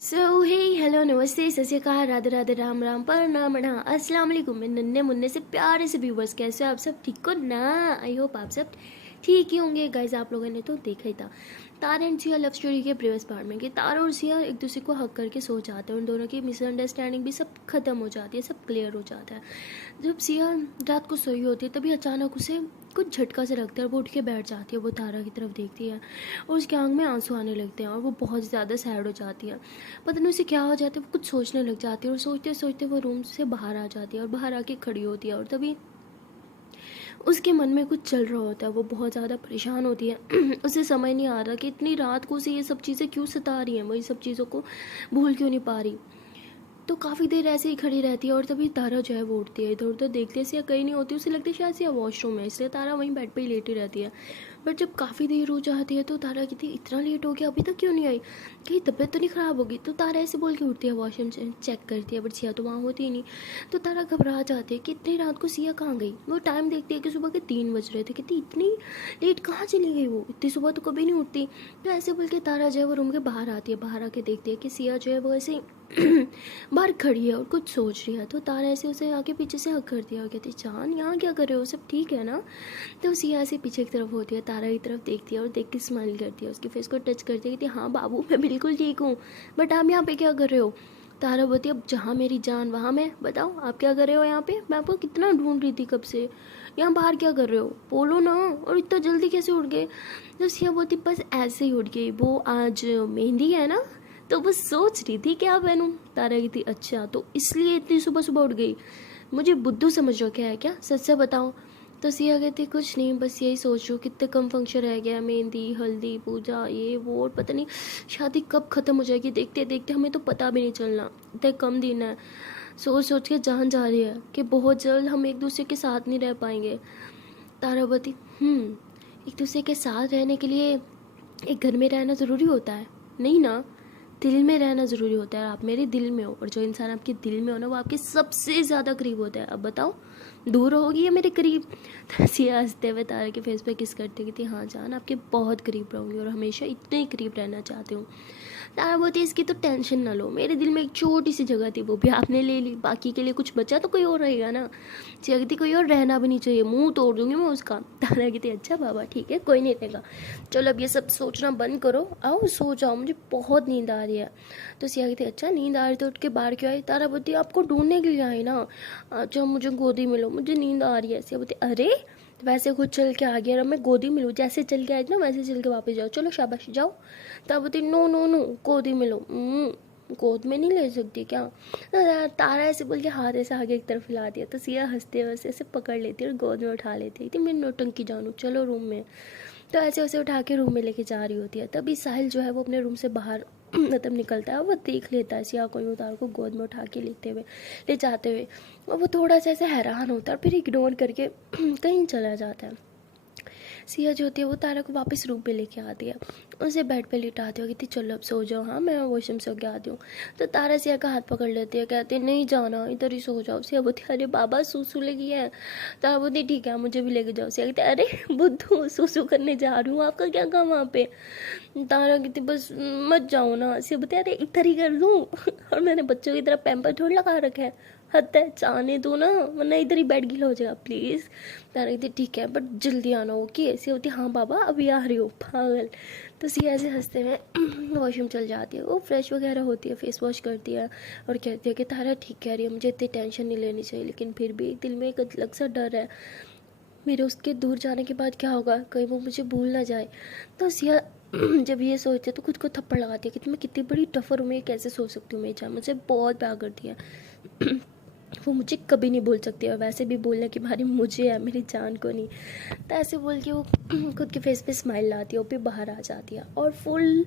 सो हे hello नमस्ते सत श्री अकाल राधे राधे राम राम प्रणाम अस्सलाम वालेकुम मेरे नन्हे मुन्ने से प्यारे से व्यूवर्स। कैसे हो आप सब? ठीक हो ना? आई होप आप सब ठीक ही होंगे। गाइज आप लोगों ने तो देखा ही था तारा एंड सिया लव स्टोरी के प्रीवियस पार्ट में कि तारा और सिया एक दूसरे को हक करके सो जाते हैं। उन दोनों की मिसअंडरस्टैंडिंग भी सब खत्म हो जाती है, सब क्लियर हो जाता है। जब सिया रात को सोई होती है तभी अचानक उसे कुछ झटका से लगता है। वो उठ के बैठ जाती है, वो तारा की तरफ देखती है और उसके आंख में आंसू आने लगते हैं और वो बहुत ज़्यादा सैड हो जाती है। पता नहीं उसे क्या हो जाता है, वो कुछ सोचने लग जाती है और सोचते सोचते वो रूम से बाहर आ जाती है और बाहर आके खड़ी होती है और तभी उसके मन में कुछ चल रहा होता है। वो बहुत ज़्यादा परेशान होती है उसे समझ नहीं आ रहा कि इतनी रात को उसे ये सब चीज़ें क्यों सता रही हैं, वही सब चीज़ों को भूल क्यों नहीं पा रही। तो काफ़ी देर ऐसे ही खड़ी रहती है और तभी तारा जो है वो उठती है। इधर उधर देखते से या कहीं नहीं होती, उसे लगती है शायद से या वॉशरूम है, इसलिए तारा वहीं बेड पे ही लेटी रहती है। बट जब काफ़ी देर हो जाती है तो तारा कहती है इतना लेट हो गया, अभी तक क्यों नहीं आई, कहीं तबीयत तो नहीं ख़राब होगी। तो तारा ऐसे बोल के उठती है, वॉशरूम से चेक करती है बट सिया तो वहाँ होती ही नहीं। तो तारा घबरा जाती है कि इतनी रात को सिया कहाँ गई। वो टाइम देखती है कि सुबह के 3 बज रहे थे, कहती इतनी लेट कहाँ चली गई, वो इतनी सुबह तो कभी नहीं उठती। तो ऐसे बोल के तारा जो है वो रूम के बाहर आती है। बाहर आके देखती है कि सिया जो है वो ऐसे बाहर खड़ी है और कुछ सोच रही है। तो तारा ऐसे उसे आके पीछे से हक कर दिया और कहती चांद यहाँ क्या कर रहे हो, सब ठीक है ना? तो सिया ऐसे पीछे की तरफ होती है, तारा की तरफ देखती है और देख के स्माइल करती है, उसके फेस को टच करती है, कहती हाँ बाबू मैं बिल्कुल ठीक हूँ, बट आप यहाँ पे क्या कर रहे हो? तारा बोलती अब जहाँ मेरी जान वहाँ मैं, बताओ आप क्या कर रहे हो यहाँ पे? मैं आपको कितना ढूंढ रही थी कब से, यहाँ बाहर क्या कर रहे हो, बोलो ना। और इतना जल्दी कैसे उठ गए? तो सिया बोलती बस ऐसे ही उठ गई, वो आज मेहंदी है ना तो बस सोच रही थी क्या पहनूं। तारा की थी अच्छा तो इसलिए इतनी सुबह सुबह उठ गई, मुझे बुद्धू समझ रखा है क्या, सच से बताओ। तो सिया कहती कुछ नहीं, बस यही सोच रही हूँ कितने कम फंक्शन रह गया, मेहंदी हल्दी पूजा ये वो, और पता नहीं शादी कब ख़त्म हो जाएगी, देखते देखते हमें तो पता भी नहीं चलना, इतने कम दिन है। सोच सोच के जान जा रही है कि बहुत जल्द हम एक दूसरे के साथ नहीं रह पाएंगे। तारावती एक दूसरे के साथ रहने के लिए एक घर में रहना ज़रूरी होता है? नहीं ना, दिल में रहना ज़रूरी होता है। आप मेरे दिल में हो और जो इंसान आपके दिल में हो ना वो आपके सबसे ज़्यादा करीब होता है। अब बताओ दूर होगी या मेरे करीब? तो सिया हंसते हुए तारा के फेस पे किस करती थी, हाँ जान आपके बहुत करीब रहूँगी और हमेशा इतने ही करीब रहना चाहती हूँ। तारा बोलती इसकी तो टेंशन ना लो, मेरे दिल में एक छोटी सी जगह थी वो भी आपने ले ली, बाकी के लिए कुछ बचा तो कोई और रहेगा ना। सिया कहती कोई और रहना भी नहीं चाहिए, मुंह तोड़ दूंगी मैं उसका। तारा कहती अच्छा बाबा ठीक है कोई नहीं रहेगा, चलो अब ये सब सोचना बंद करो, आओ सो जाओ, मुझे बहुत नींद आ रही है। तो सिया कहती अच्छा नींद आ रही तो उठ के बाहर क्यों आई? तारा बोलती आपको ढूंढने के लिए आई ना, अच्छा मुझे गोदी मिलो, मुझे नींद आ रही है। सिया बोलती अरे वैसे खुद चल के आ गया, अब मैं गोदी मिलूँ? जैसे चल के आई थी ना वैसे चल के वापस जाओ, चलो शाबाश जाओ। तब बोलती नो नो नो गोदी मिलो। गोद में नहीं ले सकती क्या? तो तारा ऐसे बोल के हाथ ऐसे आगे एक तरफ हिला दिया। तो सिया हंसते वैसे ऐसे पकड़ लेती है और गोद में उठा लेती है, मेरी नौटंकी जानू चलो रूम में। तो ऐसे वैसे उठा के रूम में लेके जा रही होती है। तभी साहिल जो है वो अपने रूम से बाहर मतलब निकलता है, वो देख लेता है सिया को तार को गोद में उठा के ले जाते हुए, और वो थोड़ा सा ऐसे हैरान होता है और फिर इग्नोर करके कहीं चला जाता है। सिया जो होती है वो तारा को वापस रूम पे लेके आती है, उसे बेड पे लिटाती है, कहती चलो अब सो जाओ, हाँ मैं वॉशरूम से होके आती हूँ। तो तारा सिया का हाथ पकड़ लेती है, कहती है नहीं जाना इधर ही सो जाओ। सिया बोलती अरे बाबा सूसू लगी है। तारा बोलती ठीक है मुझे भी लेके जाओ। सिया कहती अरे बुद्धू सूसू करने जा रही हूँ, आपका क्या काम वहाँ पे? तारा कहती बस मत जाओ ना। सिया बोलती अरे इधर ही कर दूँ और मैंने बच्चों की तरह पैम्पर थोड़ा लगा रखा है, हद है, जाने दो ना वरना इधर ही बेड गीला हो जाएगा प्लीज़। तारा कहती ठीक है बट जल्दी आना ओके। ऐसी होती हाँ बाबा अभी आ रही हो पागल। तो सिया ऐसे हंसते हुए वॉशरूम चल जाती है, वो फ्रेश वगैरह होती है, फेस वॉश करती है और कहती है कि तारा ठीक कह रही है, मुझे इतनी टेंशन नहीं लेनी चाहिए, लेकिन फिर भी दिल में एक अलग सा डर है, मेरे उसके दूर जाने के बाद क्या होगा, कहीं वो मुझे भूल ना जाए। तो सिया जब ये सोचते तो खुद को थप्पड़ लगाती है कि मैं कितनी बड़ी टफर हूँ, मैं कैसे सोच सकती हूँ, मेरी जान मुझे बहुत प्यार करती है वो मुझे कभी नहीं बोल सकती, और वैसे भी बोलने की भारी मुझे है, मेरी जान को नहीं। तो ऐसे बोल के वो खुद के फेस पे स्माइल लाती है और फिर बाहर आ जाती है और फुल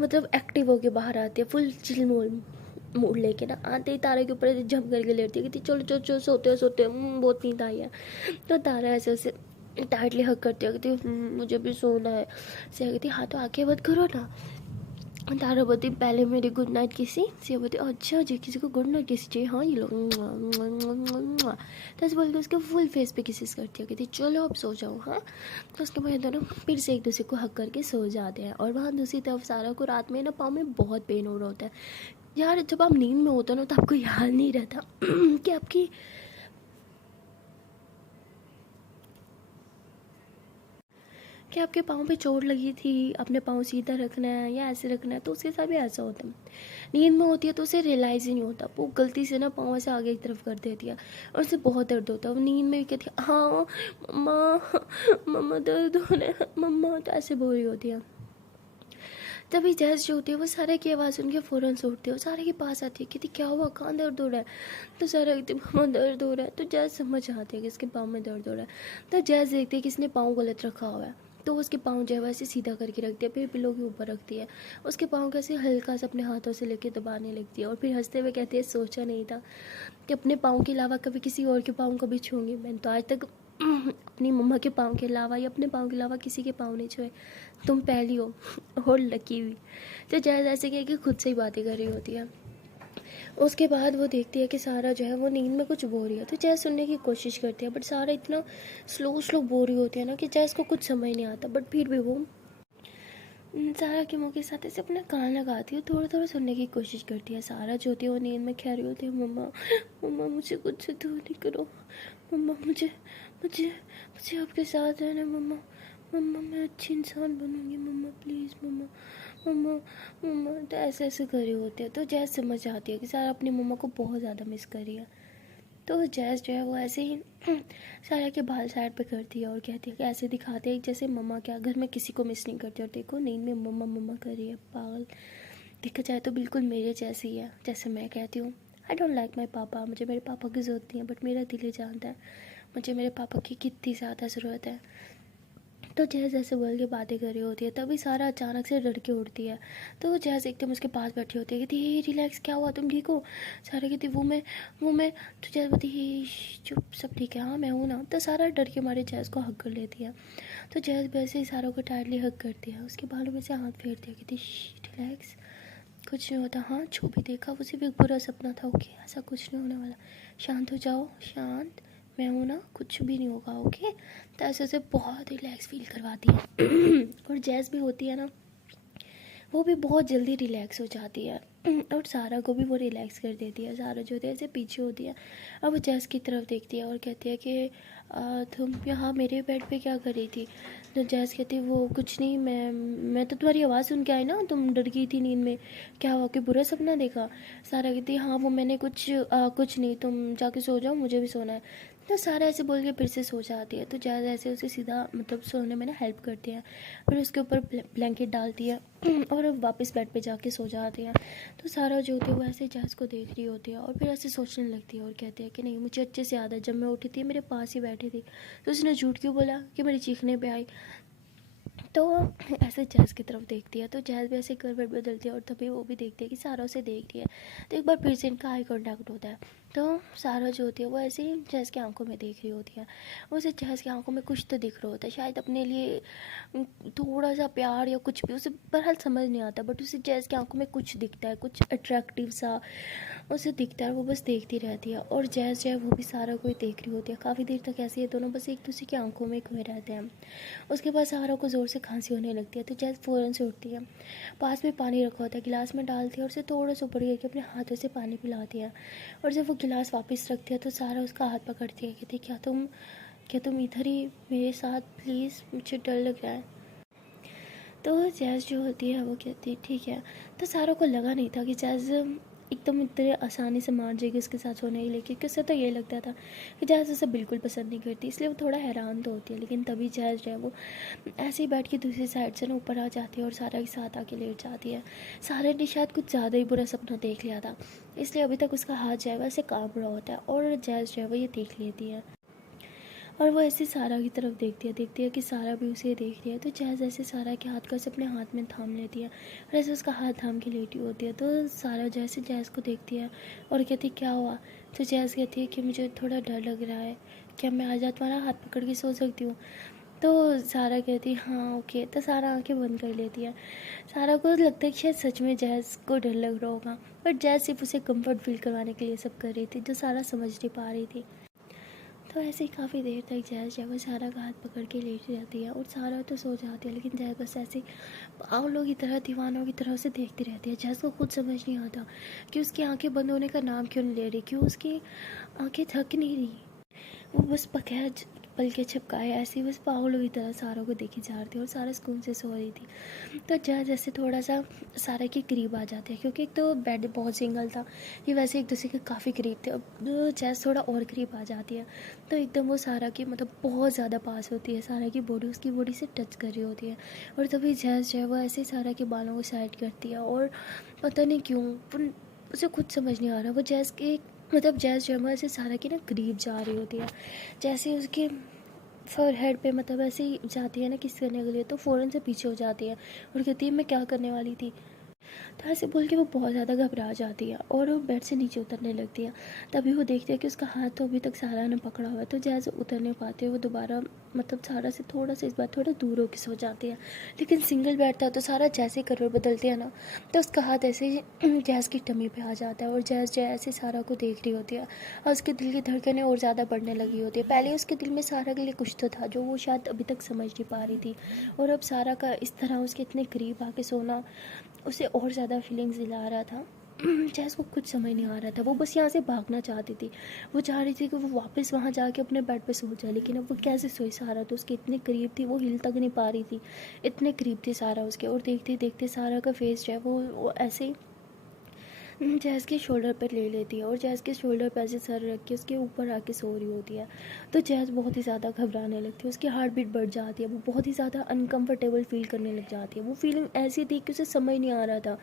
मतलब एक्टिव होके बाहर आती है, फुल चिल मूड लेके ना। आते ही तारा के ऊपर जंप करके लेटती है, कहती चलो चलो चलो सोते हो बहुत नींद आई है। तो तारा ऐसे ऐसे टाइटली हक करती है, कहती मुझे भी सोना है। सिया कहती हाँ तो आंखें बंद करो ना। तारा बोलती पहले मेरी गुड नाइट किसी से, बोलती अच्छा जी किसी को गुड नाइट किसी चाहिए, हाँ ये लोग। तो ऐसे बोल के उसके फुल फेस पे किसिस करती है, कहती चलो अब सो जाओ। हाँ, तो उसके बाद दोनों फिर से एक दूसरे को हक करके सो जाते हैं। और वहाँ दूसरी तरफ सारा को रात में ना पाँव में बहुत पेन हो रहा होता है। यार जब आप नींद में होते हो ना तो आपको याद नहीं रहता कि आपके पाँव पे चोट लगी थी, अपने पाँव सीधा रखना है या ऐसे रखना है। तो उसके साथ भी ऐसा होता है, नींद में होती है तो उसे रियलाइज़ ही नहीं होता, वो गलती से ना पाँव से आगे की तरफ कर देती है और उसे बहुत दर्द होता है। वो नींद में भी कहती है हाँ मम्मा, मम्मा दर्द हो रहा है मम्मा, तो ऐसे बोल रही होती है। तभी जैस जो होती है वो सारे की आवाज़ सुन के फ़ौरन से उठती है और सारे के पास आती है, कहती क्या हुआ, कहाँ दर्द हो रहा है। तो सारा कहती मम्मा दर्द हो रहा है। तो जैस समझ आती है कि इसके पाँव में दर्द हो रहा है। तो जैस देखती है कि इसने पाँव गलत रखा हुआ है, तो उसके पाँव जो है वैसे सीधा करके रखती है, फिर पिलो के ऊपर रखती है, उसके पाँव कैसे हल्का सा अपने हाथों से लेके दबाने लगती है और फिर हंसते हुए कहती है सोचा नहीं था कि अपने पाँव के अलावा कभी किसी और के पाँव को भी छूँगी। मैंने तो आज तक अपनी मम्मा के पाँव के अलावा या अपने पाँव के अलावा किसी के पाँव नहीं छुए, तुम पहली हो और लकी हुई। तो जैसे ऐसे कह के खुद से ही बातें कर रही होती है। उसके बाद वो देखती है कि सारा जो है वो नींद में कुछ बोल रही है, तो जैस सुनने की कोशिश करती है, बट सारा इतना स्लो बोल रही होती है ना कि जैस को कुछ समझ नहीं आता, बट फिर भी वो सारा के मुँह के साथ ऐसे अपना कान लगाती है, थोड़ा थोड़ा सुनने की कोशिश करती है। सारा जो होती है वो नींद में कह रही होती है मम्मा मम्मा मुझे कुछ दूर नहीं करो, मम्मा मुझे मुझे मुझे आपके साथ रहना मम्मा, मम्मा मैं अच्छी इंसान बनूंगी मम्मा प्लीज़ मम्मा मम्मा मम्मा। तो ऐसे ऐसे कर रही होती है। तो जैस समझ आती है कि सारा अपनी मम्मा को बहुत ज़्यादा मिस कर रही है। तो जैस जो है वो ऐसे ही सारा के बाल साइड पे करती है और कहती है कि ऐसे दिखाते हैं जैसे मम्मा क्या घर में किसी को मिस नहीं करती, और देखो नींद में मम्मा मम्मा कर रही है, पागल। देखा जाए तो बिल्कुल मेरे जैसी ही है, जैसे मैं कहती हूँ आई डोंट लाइक माई पापा, मुझे मेरे पापा की ज़रूरत नहीं है, बट मेरा दिल ही जानता है मुझे मेरे पापा की कितनी ज़्यादा ज़रूरत है। तो जैज़ ऐसे बोल के बातें कर रही होती है, तभी सारा अचानक से डर के उठती है। तो जैज़ एकदम उसके पास बैठी होती है, कहती हे रिलैक्स, क्या हुआ, तुम ठीक हो। सारा कहती वो मैं तो जैज़ बोलती हे चुप, सब ठीक है, हाँ मैं हूँ ना। तो सारा डर के मारे जैज़ को हक कर लेती है। तो जैज़ वैसे ही सारा को टाइटली हक करती है, उसके बालों में से हाथ फेरती है, कहती रिलैक्स, कुछ नहीं होता। हाँ जो भी देखा वो सिर्फ एक बुरा सपना था, ओके ऐसा कुछ नहीं होने वाला, शांत हो जाओ, शांत, मैं हूँ ना, कुछ भी नहीं होगा ओके। तो ऐसे उसे बहुत रिलैक्स फील करवाती है और जैस भी होती है ना वो भी बहुत जल्दी रिलैक्स हो जाती है और सारा को भी वो रिलैक्स कर देती है। सारा जो होती है ऐसे पीछे होती है, अब वो जैस की तरफ देखती है और कहती है कि तुम यहाँ मेरे बेड पे क्या कर रही थी। तो जैस कहती है वो कुछ नहीं, मैं तो तुम्हारी आवाज़ सुन के आई ना, तुम डर गई थी नींद में, क्या हुआ कि बुरा सपना देखा। सारा कहती है हाँ वो मैंने कुछ नहीं, तुम जाके सो जाओ, मुझे भी सोना है। तो सारा ऐसे बोल के फिर से सो जाती है। तो जैस ऐसे उसे सीधा मतलब सोने में ना हेल्प करती है, फिर उसके ऊपर ब्लैंकेट डालती है और वापस बेड पे जाके सो जाती है। तो सारा जो होती है वो ऐसे जैस को देख रही होती है और फिर ऐसे सोचने लगती है और कहती है कि नहीं मुझे अच्छे से याद है जब मैं उठी थी मेरे पास ही बैठी थी, तो उसने झूठ क्यों बोला कि मेरे चीखने पे आई। तो ऐसे जैस की तरफ देखती है, तो जैस भी ऐसे करवट बदलती है और तभी वो भी देखती है कि सारा उसे देख रही है। तो एक बार फिर से इनका आई कांटेक्ट होता है। तो सारा जो होती है वो ऐसे ही जैस की आंखों में देख रही होती है, उसे जैस की आंखों में कुछ तो दिख रहा होता है, शायद अपने लिए थोड़ा सा प्यार या कुछ भी, उसे बहरहाल समझ नहीं आता, बट उसे जैस की आंखों में कुछ दिखता है, कुछ अट्रैक्टिव सा उसे दिखता है। वो बस देखती रहती है और जैस जो है वो भी सारा को देख रही होती है। काफ़ी देर तक ऐसे ये दोनों बस एक दूसरे की आंखों में खोए रहते हैं। उसके बाद सारा को ज़ोर से खांसी होने लगती है, तो जैस फ़ौरन से उठती है, पास में पानी रखा होता है, गिलास में डालती है और उसे थोड़ा सा ऊपर करके अपने हाथों से पानी पिलाती है। और जब वो गिलास वापस रखती है तो सारा उसका हाथ पकड़ती है, कहती क्या तुम इधर ही मेरे साथ प्लीज़, मुझे डर लग रहा है। तो जैज़ जो होती है वो कहती है ठीक है। तो सारों को लगा नहीं था कि जैज़ एकदम इतने आसानी से मान जाएगी उसके साथ सोने के लिए, क्योंकि उससे तो ये लगता था कि जैज़ उसे बिल्कुल पसंद नहीं करती, इसलिए वो थोड़ा हैरान तो होती है। लेकिन तभी जैज़ जो है वो ऐसे ही बैठ के दूसरी साइड से ना ऊपर आ जाती है और सारा के साथ आके लेट जाती है। सारा ने शायद कुछ ज़्यादा ही बुरा सपना देख लिया था, इसलिए अभी तक उसका हाथ जो है वैसे काँप रहा होता है और जैज़ जो है वो ये देख लेती है और वो ऐसे सारा की तरफ देखती है कि सारा भी उसे देख रही है। तो जैज़ ऐसे सारा के हाथ को ऐसे अपने हाथ में थाम लेती है और ऐसे उसका हाथ थाम के लेटी होती है। तो सारा जैसे जैज़ को देखती है और कहती क्या हुआ। तो जैज़ कहती है कि मुझे थोड़ा डर लग रहा है, क्या मैं आज तुम्हारा हाथ पकड़ के सो सकती हूँ। तो सारा कहती है हाँ ओके, तो सारा आंखें बंद कर लेती है। सारा को लगता है कि शायद सच में जैज़ को डर लग रहा होगा, बट जैज़ सिर्फ उसे कंफर्ट फील करवाने के लिए सब कर रही थी, जो सारा समझ नहीं पा रही थी। तो ऐसे ही काफ़ी देर तक जैज़ जो है वो सारा का हाथ पकड़ के लेट जाती है, और सारा तो सो जाती है, लेकिन जैज़ बस ऐसे पागलों की तरह, दीवानों की तरह उसे देखती रहती है। जैज़ को खुद समझ नहीं आता कि उसकी आंखें बंद होने का नाम क्यों नहीं ले रही, क्यों उसकी आंखें थक नहीं रही। वो बस बगैर पल के छिपकाए ऐसे ही बस पागलों की तरह सारा को देखी जा रही थी, और सारा सुकून से सो रही थी। तो जैज़ जैसे थोड़ा सा सारा के करीब आ जाते हैं, क्योंकि एक तो बेड बहुत सिंगल था, ये वैसे एक दूसरे के काफ़ी करीब थे। अब जैज़ थोड़ा और करीब आ जाती है, तो एकदम वो सारा की मतलब बहुत ज़्यादा पास होती है, सारा की बॉडी उसकी बॉडी से टच कर रही होती है। और तभी जैज़ जो है वो ऐसे ही सारा के बालों को साइड करती है, और पता नहीं क्यों उसे खुद समझ नहीं आ रहा, वो जैज़ के मतलब जैज़ जो है वो ऐसे सारा की ना करीब जा रही होती है, जैसे उसके फॉरहेड पे मतलब ऐसे ही जाती है ना किस करने के लिए, तो फ़ौरन से पीछे हो जाती है और कहती है मैं क्या करने वाली थी। तो ऐसे बोल के वो बहुत ज़्यादा घबरा जाती है, और वो बेड से नीचे उतरने लगती है। तभी वो देखती है कि उसका हाथ तो अभी तक सारा ने पकड़ा हुआ है, तो जैसे उतर नहीं पाती है वो दोबारा मतलब सारा से थोड़ा सा इस बार थोड़ा दूर होकर सो जाती है। लेकिन सिंगल बेड था, तो सारा जैसे करवट बदलती है ना, तो उसका हाथ ऐसे ही जैज़ की टमी पे आ जाता है, और जैज़ ऐसे सारा को देख रही होती है, और उसके दिल की धड़कनें और ज़्यादा बढ़ने लगी होती है। पहले उसके दिल में सारा के लिए कुछ तो था जो वो शायद अभी तक समझ नहीं पा रही थी, और अब सारा का इस तरह उसके इतने करीब आके सोना उसे और ज़्यादा फीलिंग्स दिला रहा था। जैस को कुछ समझ नहीं आ रहा था, वो बस यहाँ से भागना चाहती थी। वो चाह रही थी कि वो वापस वहाँ जाके अपने बेड पे सो जाए, लेकिन अब वो कैसे सोई, सारा तो उसके इतने करीब थी, वो हिल तक नहीं पा रही थी, इतने करीब थी सारा उसके। और देखते देखते सारा का फेस जो है वो ऐसे ही जैज़ के शोल्डर पर ले लेती है, और जैज़ के शोल्डर पर ऐसे सर रख के उसके ऊपर आके सो रही होती है। तो जैज़ बहुत ही ज़्यादा घबराने लगती है, उसकी हार्ट बीट बढ़ जाती है, वो बहुत ही ज़्यादा अनकंफर्टेबल फील करने लग जाती है। वो फीलिंग ऐसी थी कि उसे समझ नहीं आ रहा था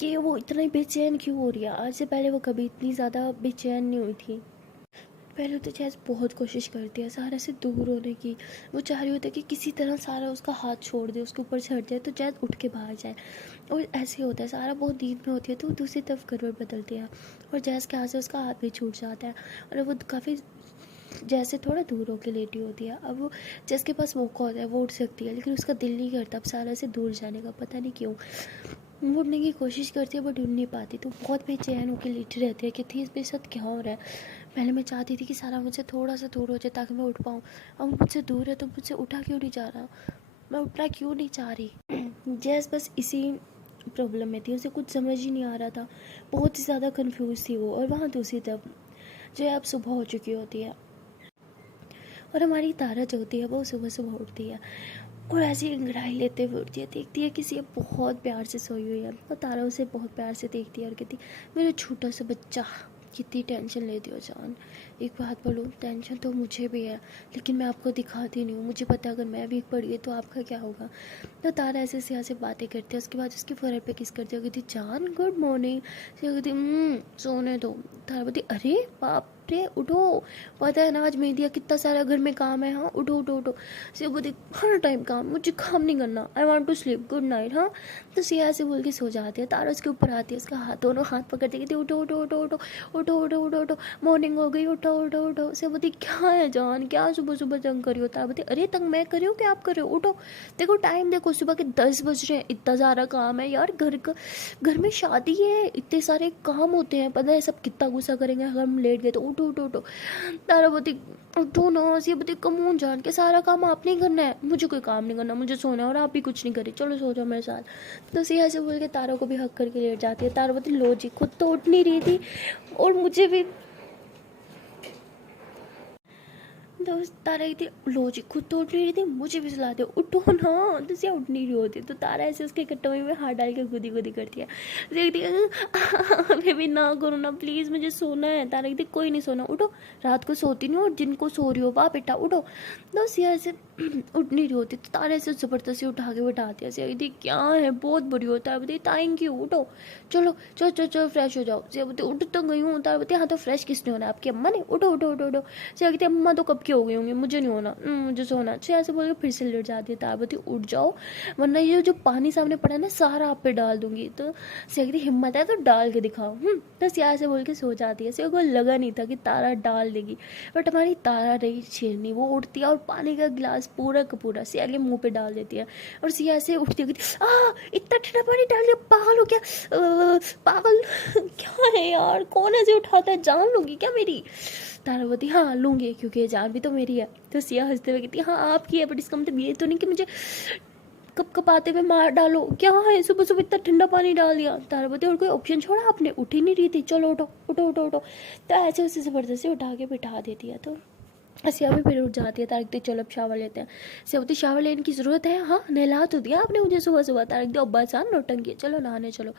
कि वो इतना बेचैन क्यों हो रही है। आज से पहले वो कभी इतनी ज़्यादा बेचैन नहीं हुई थी। पहले तो जैज़ बहुत कोशिश करती है सारा से दूर होने की। वो चाह रही होती है कि किसी तरह सारा उसका हाथ छोड़ दे, उसके ऊपर चढ़ जाए, तो जैज़ उठ के भाग जाए। और ऐसे होता है, सारा बहुत नींद में होती है, तो वो दूसरी तरफ करवट बदलती है, और जैज़ के हाथ से उसका हाथ भी छूट जाता है, और वो काफ़ी जैसे थोड़ा दूर होकर लेटी होती है। अब वो जिसके पास मौका होता है वो उठ सकती है, लेकिन उसका दिल नहीं करता अब सारा से दूर जाने का, पता नहीं क्यों। वो उठने की कोशिश करती है बट उठ नहीं पाती, तो बहुत बेचैन होकर लेटी रहती है कि थी इस मेरे साथ क्या हो रहा है। पहले मैं चाहती थी कि सारा मुझसे थोड़ा सा दूर हो जाए ताकि मैं उठ पाऊँ, अब वो मुझसे दूर है तो मुझसे उठा क्यों नहीं जा रहा, मैं उठना क्यों नहीं चाह रही। जैस बस इसी प्रॉब्लम में थी, उसे कुछ समझ ही नहीं आ रहा था, बहुत ही ज़्यादा कन्फ्यूज़ थी वो। और वहाँ दूसरी तरफ जो है अब सुबह हो चुकी होती है, और हमारी तारा जो होती है वो सुबह सुबह उठती है, और ऐसी अंगड़ाई लेते हुए उठती है, देखती है किसी बहुत प्यार से सोई हुई है, और तारा उसे बहुत प्यार से देखती है और कहती मेरा छोटा सा बच्चा, कितनी टेंशन लेती हो जान। एक बात बोलूँ, टेंशन तो मुझे भी है, लेकिन मैं आपको दिखाती नहीं हूँ, मुझे पता है अगर मैं वीक पड़ गई तो आपका क्या होगा। तो तारा ऐसे से ऐसे बातें करती है, उसके बाद उसकी फोrehead पे किस करती है, कहती जान गुड मॉर्निंग। कहती सोने दो। तारा बोलती अरे बाप रे उठो, पता है ना आज मेहंदी, कितना सारा घर में काम है, हाँ उठो उठो उठो। सिया बोलती हर टाइम काम, मुझे काम नहीं करना, I want to sleep, good night. हाँ, तो सिया ऐसे बोल के सो जाती है। तारा उसके ऊपर आती है, उसका हाथ दोनों हाथ पकड़ती कहती उठो उठो उठो उठो उठो उठो उठो उठो, मॉर्निंग हो गई, उठो उठो उठो। सिया बोलती क्या है जान, क्या सुबह सुबह तंग करी हो। तारा बोलती अरे तंग मैं करी हूँ क्या आप कर रहे हो, उठो, देखो टाइम देखो, सुबह के 10 बज रहे हैं, इतना सारा काम है यार, घर में शादी है, इतने सारे काम होते हैं, पता है सब कितना गुस्सा करेंगे अगर हम लेट गए तो, उठो उठो उठो। तारा बोलती उठो ना। सिया बोलती कमून जान के सारा काम आपने ही करना है, मुझे कोई काम नहीं करना, मुझे सोना है, और आप भी कुछ नहीं करी, चलो सो जाओ मेरे साथ। तो सिया से बोल के तारा को भी हक करके लेट जाती है। तारा बोलती लो जी, खुद तो उठ नहीं रही थी और मुझे भी, तो तारा कहती लो जी खुद तो उठ नहीं रही थी, मुझे भी सुला दो, उठो ना। तो सिया उठ नहीं रही होती, तो तारा ऐसे उसके कटोई में हाथ डाल के गुदी गुदी करती है। देखती है बेबी ना करो ना प्लीज़, मुझे सोना है। तारा कहती कोई नहीं सोना, उठो, रात को सोती नहीं हो, और जिनको सो रही हो वाह बेटा उठो। तो सिया ऐसे उठ नहीं रही होती, तो तारा ऐसे ज़बरदस्ती उठा के बैठाती है। सिया कहती क्या है बहुत बुरी होता है, बताइए थैंक यू, उठो, चलो चलो चलो चलो फ्रेश हो जाओ। सिया बोलती उठ तो गई हूँ। तारा बोलती हाँ तो फ्रेश किसने होना, आपकी अम्मा ने, उठो उठो उठो उठो। सिया कहती अम्मा तो कब की हो गई होंगी, मुझे नहीं होना, मुझे सोना। सिया ऐसे बोल के फिर से लेट जाती है। तारा बोलती उठ जाओ, वरना ये जो पानी सामने पड़ा है ना सारा आप पे डाल दूंगी। तो सिया कहती हिम्मत है तो डाल के दिखाओ। तो सिया से बोल के सो जाती है। सिया को लगा नहीं था कि तारा डाल देगी, बट हमारी तारा रही शेरनी, वो उठती है और पानी का गिलास पूरा का पूरा सिया के मुंह पे डाल देती है। और सिया से उठती है, इतना ठंडा पानी डाल दिया, पागल हो क्या? पागल क्या है यार, कौन ऐसे उठाता है, जान लूंगी क्या मेरी? तारा बोलती हाँ लूंगी, क्योंकि ये जान भी तो मेरी है। तो सिया हंसते हुए कहती हाँ आपकी है, बट इसका मतलब ये तो नहीं कि मुझे कप कपाते में मार डालो। क्या है, सुबह सुबह इतना ठंडा पानी डाल दिया। तारा बोलती और कोई ऑप्शन छोड़ा आपने? उठ ही नहीं रही थी, चलो उठो उठो उठो उठो। तो ऐसे उसे ज़बरदस्ती उठा के बिठा देती है। तो सिया भी फिर उठ जाती है। तारक तो चलो अब शावर लेते हैं। सिया बोलती शावर लेने की ज़रूरत है? हाँ नहला तो दिया आपने मुझे सुबह सुबह। तारक दो अब्बा सान नौटंकी है, चलो नहाने चलो।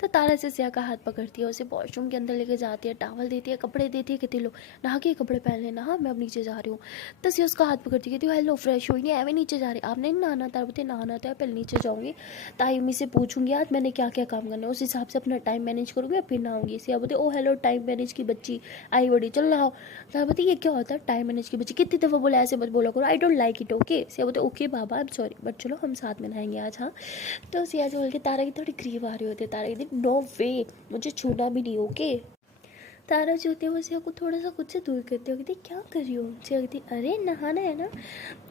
तो तारा से सिया का हाथ पकड़ती है, उसे वॉशरूम के अंदर लेके जाती है, टावल देती है, कपड़े देती है, कहती लो नहा के कपड़े पहन लेना, हाँ मैं अब नीचे जा रही हूँ। तो सिया उसका हाथ पकड़ती है, कहती हेलो फ्रेश हुई नहीं है, नीचे जा रही, आपने नहीं नहाना? तारा बोलती नहाना तो है, पहले नीचे जाऊँगी, ताई अम्मी से पूछूंगी आज मैंने क्या क्या काम करना है, उस हिसाब से अपना टाइम मैनेज करूँगी, फिर नहाऊंगी। सिया बोलती ओ हेलो टाइम मैनेज की बच्ची आई बड़ी, चल नहाओ। तारा बोलती ये क्या होता है टाइम मैनेज की बच्ची, कितनी दफ़ा बोला ऐसे मत बोला करो, I don't like it okay. Siya बोलते ओके बाबा आई एम सॉरी, बट चलो हम साथ में नहाएंगे आज, हाँ। तो सिया से बोल के तारा की थोड़ी ग्रीव आ रही होती है। तारा कहती नो वे, मुझे छूना भी नहीं ओके। तारा जो होती है वो सिया को थोड़ा सा खुद से दूर करती है, कहती क्या कर रही हो? सिया कहती अरे नहाना है ना,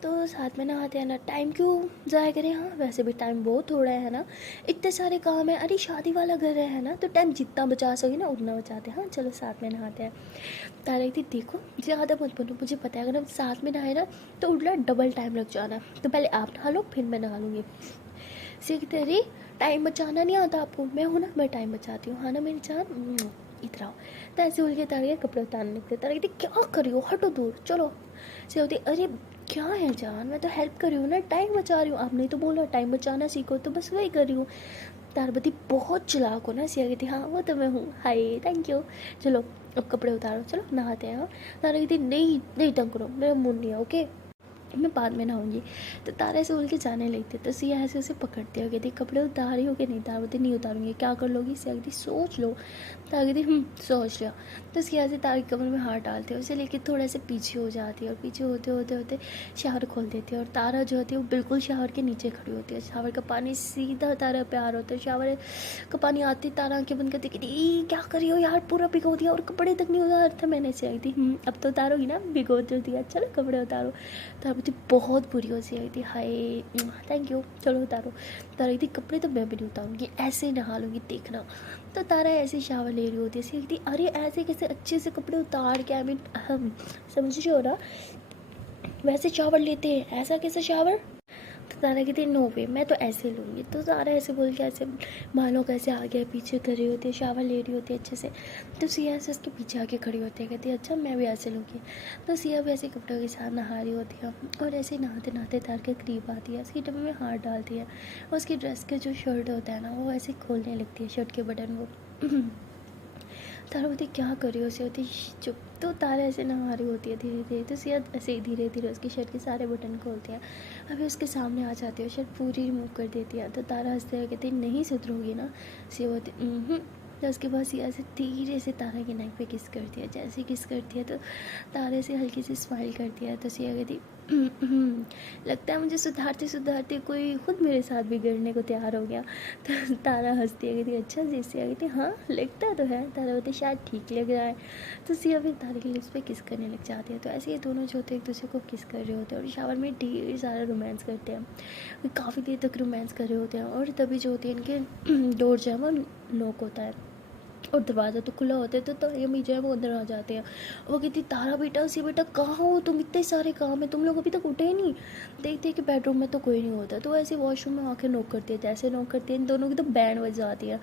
तो साथ में नहाते हैं ना, टाइम क्यों ज़ाया करें, हाँ वैसे भी टाइम बहुत थोड़ा है ना, इतने सारे काम है, अरे शादी वाला घर है ना, तो टाइम जितना बचा सके ना उतना बचाते हैं, हाँ चलो साथ में नहाते हैं। तारा कहती देखो ज़्यादा मत बोलो, मुझे पता है अगर हम साथ में नहाए ना तो उल्टा डबल टाइम लग जाना, तो पहले आप नहा लो फिर मैं नहा लूँगी। सिया कहते अरे टाइम बचाना नहीं आता आपको, मैं हूँ ना, मैं टाइम बचाती हूँ, हाँ ना मेरी जान, इधर आओ। तो ऐसे बोल के तारा कपड़े उतारने लगते। तारा कहती क्या कर रही हो, हटो दूर चलो। से होती अरे क्या है जान, मैं तो हेल्प कर रही हूँ ना, टाइम बचा रही हूँ, आपने तो बोला टाइम बचाना सीखो, तो बस वही कर रही हूँ। तारबती बहुत चिल्लाक हो ना। सिया कहती हाँ वो तो मैं हूँ, हाय थैंक यू, चलो अब कपड़े उतारो चलो नहाते हैं। हाँ तारा कहती नहीं नहीं तंग करो, मेरा मूड नहीं है ओके, मैं बाद में नहाऊंगी। तो तारा ऐसे बोल के जाने लगती है। तो सिया ऐसे उसे पकड़ती है, कहती कपड़े उतारी हो कि नहीं? तारा बोलती नहीं उतारूंगी, क्या कर लोगी? सिया कहती सोच लो। तारा कहती सोच लिया। तो सिया से तारा की कमर में हाथ डालते हैं, उसे लेके थोड़ा सा पीछे हो जाती है, और पीछे होते होते होते शावर खोल देती है, और तारा जो होती है वो बिल्कुल शावर के नीचे खड़ी होती है। शावर का पानी सीधा तारा पे आ रहा होता है, शावर का पानी आती तारा आंखें बंद करती कहती क्या करी हो यार, पूरा भिगो दिया और कपड़े तक नहीं उतार था मैंने। सिया कहती अब तो उतारोगी ना, भिगो तो दिया, चलो कपड़े उतारो। तारा बोलती बहुत बुरी हो सी आई थी, हाय थैंक यू चलो उतारो। तारा कहती कपड़े तो मैं भी नहीं उतारूंगी, ऐसे नहा लूँगी देखना। तो तारा ऐसे शावर ले रही होती है। सी कहती अरे ऐसे कैसे अच्छे से कपड़े उतार के, आई मीन समझ रहे हो ना, वैसे शावर लेते हैं, ऐसा कैसा शावर? तो तारा कहती नो वे, मैं तो ऐसे लूँगी। तो तारा ऐसे बोल के ऐसे मानो कैसे आगे पीछे कर रही होती है, शावर ले रही होती है अच्छे से। तो सिया से उसके पीछे आके खड़ी होती है, कहती है अच्छा मैं भी ऐसे लूँगी। तो सिया भी ऐसे कपड़ों के साथ नहा रही होती है, और ऐसे नहाते नहाते तार के करीब आती है, उसकी डब्बे में हाथ डालती है, और उसकी ड्रेस के जो शर्ट होता है ना वो ऐसे खोलने लगती है, शर्ट के बटन वो। तारा होती क्या कर रही हो? से होती चुप। तो तारा ऐसे नहा रही होती है धीरे धीरे। तो सिया ऐसे धीरे धीरे उसकी शर्ट के सारे बटन खोलते हैं, अभी उसके सामने आ जाती है, शर्ट पूरी रिमूव कर देती है। तो तारा हंसते हुए कहती नहीं सुधरोगी ना? सिया होती तो उसके बाद सिया से धीरे से तारा की नेक पे किस करती है, जैसे किस करती है तो तारे से हल्की सी स्माइल करती है। तो सिया कहती लगता है मुझे सुधारते सुधारते कोई खुद मेरे साथ बिगड़ने को तैयार हो गया। तो तारा हंसती है, कहती अच्छा जी। सिया कहती हाँ लगता तो है। तारा बोलती शायद ठीक लग रहा है। तो सिया फिर तारे की लिप्स पे किस करने लग जाती है। तो ऐसे ये दोनों जो होते हैं एक दूसरे को किस कर रहे होते हैं, और शावर में ढेर सारा रोमांस करते हैं, काफ़ी देर तक रोमांस कर रहे होते हैं। और तभी जो होती है इनके डोर जो है वो लॉक होता है, और दरवाज़ा तो खुला होता है। तो यम्मी जो है वो अंदर आ जाते हैं। वो कहती तारा बेटा सी बेटा कहाँ हो तुम, इतने सारे काम है, तुम लोग अभी तक उठे ही नहीं। देखते कि बेडरूम में तो कोई नहीं होता। तो ऐसे वॉशरूम में आके नॉक करती है, जैसे नॉक करती है इन दोनों की तो बैंड बज जाती है।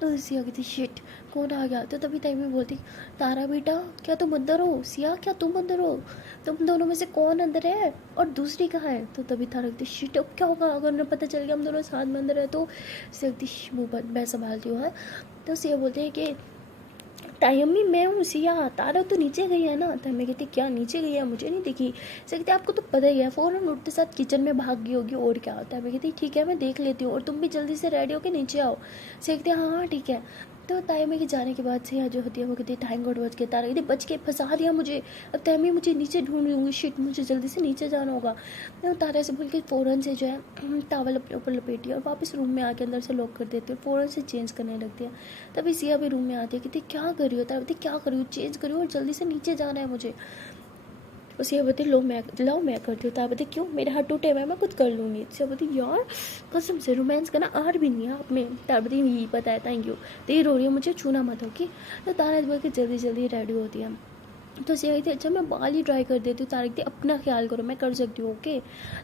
तो सिया कहती शिट कौन आ गया? तो तभी टाइम में बोलती तारा बेटा क्या तुम अंदर हो? सिया क्या तुम अंदर हो? तुम दोनों में से कौन अंदर है और दूसरी कहाँ है? तो तभी तारा कहती शिट अब क्या होगा अगर उन्हें पता चल गया हम दोनों साथ में अंदर है तो? सिया कहती मुँह बंद, मैं संभालती हूँ। तो सिया बोलते हैं कि टाइमी मैं हूँ सिया, तारा तो नीचे गई है ना? तो मैं कहती क्या नीचे गई है, मुझे नहीं दिखी। कहती आपको तो पता ही है, फ़ौरन उठते साथ किचन में भाग गई होगी और क्या होता है। मैं कहती ठीक है मैं देख लेती हूँ, और तुम भी जल्दी से रेडी होकर नीचे आओ। कहती हाँ हाँ ठीक है। तो तायमी के जाने के बाद से जो होती है वो कहती है थैंक गॉड बच के, तारा कहती बच के, फंसा दिया मुझे, अब तैमी मुझे नीचे ढूंढ रही होंगी, शिट मुझे जल्दी से नीचे जाना होगा। तो तारा से बोल के फ़ौरन से जो है टावल अपने ऊपर लपेटी और वापस रूम में आके अंदर से लॉक कर देती है, फ़ौरन से चेंज करने लगती है। तभी सिया भी रूम में आती है, कहती क्या कर रही हो तारा, क्या कर रही हो, चेंज करी हो और जल्दी से नीचे जाना है मुझे। उसे बता लो मैं करती हूँ। तारा बता क्यों, मेरे हाथ टूटे हुए, मैं खुद कर लूँगी। उसे बता यार कसम से रोमांस करना आर भी नहीं है आप में। तारा बता यही पता है, थैंक यू, देर हो रही है मुझे, छूना मत ओके। तो तारा बोल के जल्दी जल्दी रेडी होती है। तो उसे कहती है अच्छा मैं बाल ही ड्राई कर देती हूँ। तारा कहती अपना ख्याल करो, मैं कर सकती हूँ ओके।